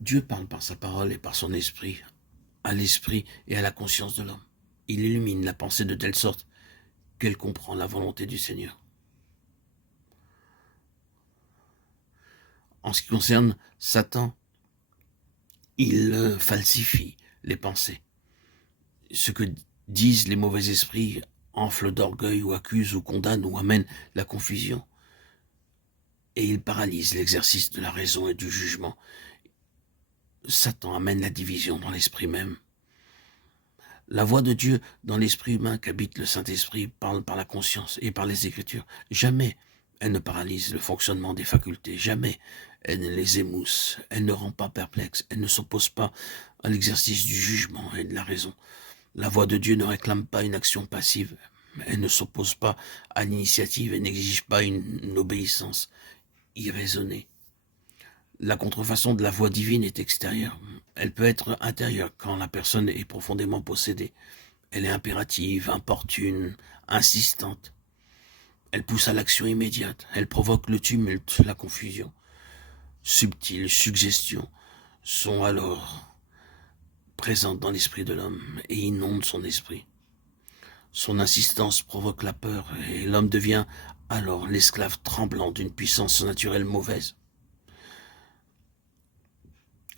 Dieu parle par sa parole et par son esprit, à l'esprit et à la conscience de l'homme. Il illumine la pensée de telle sorte qu'elle comprend la volonté du Seigneur. En ce qui concerne Satan, il falsifie les pensées. Ce que disent les mauvais esprits enfle d'orgueil ou accuse ou condamne ou amène la confusion. Et il paralyse l'exercice de la raison et du jugement. Satan amène la division dans l'esprit même. La voix de Dieu dans l'esprit humain qu'habite le Saint-Esprit parle par la conscience et par les Écritures. Jamais elle ne paralyse le fonctionnement des facultés. Jamais elle ne les émousse. Elle ne rend pas perplexes. Elle ne s'oppose pas à l'exercice du jugement et de la raison. La voix de Dieu ne réclame pas une action passive. Elle ne s'oppose pas à l'initiative et n'exige pas une obéissance irraisonnée. La contrefaçon de la voix divine est extérieure. Elle peut être intérieure quand la personne est profondément possédée. Elle est impérative, importune, insistante. Elle pousse à l'action immédiate. Elle provoque le tumulte, la confusion. Subtiles suggestions sont alors présentes dans l'esprit de l'homme et inondent son esprit. Son insistance provoque la peur et l'homme devient alors l'esclave tremblant d'une puissance surnaturelle mauvaise.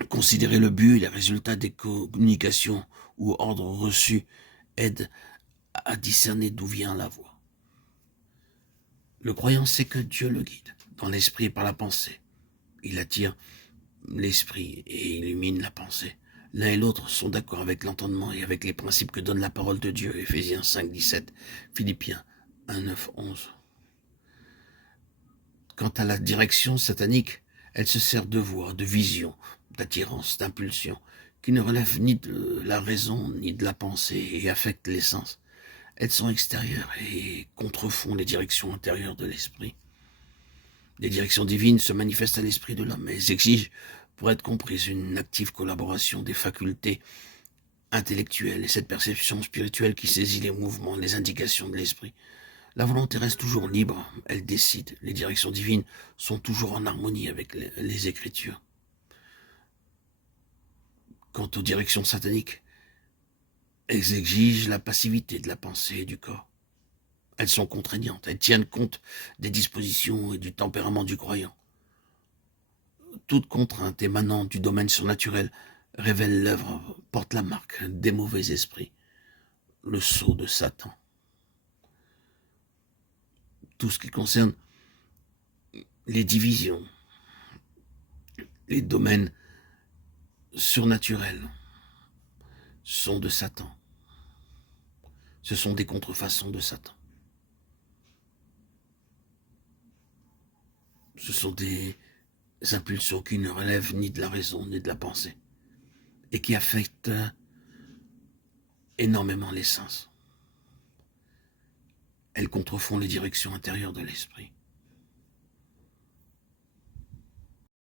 Considérer le but et les résultats des communications ou ordres reçus aide à discerner d'où vient la voix. Le croyant sait que Dieu le guide dans l'esprit et par la pensée. Il attire l'esprit et illumine la pensée. L'un et l'autre sont d'accord avec l'entendement et avec les principes que donne la parole de Dieu. Éphésiens 5, 17, Philippiens 1, 9, 11. Quant à la direction satanique, elle se sert de voix, de vision, d'attirance, d'impulsion, qui ne relèvent ni de la raison ni de la pensée et affectent les sens. Elles sont extérieures et contrefont les directions intérieures de l'esprit. Les directions divines se manifestent à l'esprit de l'homme, mais elles exigent, pour être comprises, une active collaboration des facultés intellectuelles et cette perception spirituelle qui saisit les mouvements, les indications de l'esprit. La volonté reste toujours libre, elle décide. Les directions divines sont toujours en harmonie avec les Écritures. Quant aux directions sataniques, elles exigent la passivité de la pensée et du corps. Elles sont contraignantes, elles tiennent compte des dispositions et du tempérament du croyant. Toute contrainte émanant du domaine surnaturel révèle l'œuvre, porte la marque des mauvais esprits, le sceau de Satan. Tout ce qui concerne les divisions, les domaines surnaturels sont de Satan. Ce sont des contrefaçons de Satan. Ce sont des impulsions qui ne relèvent ni de la raison ni de la pensée et qui affectent énormément les sens. Elles contrefont les directions intérieures de l'esprit.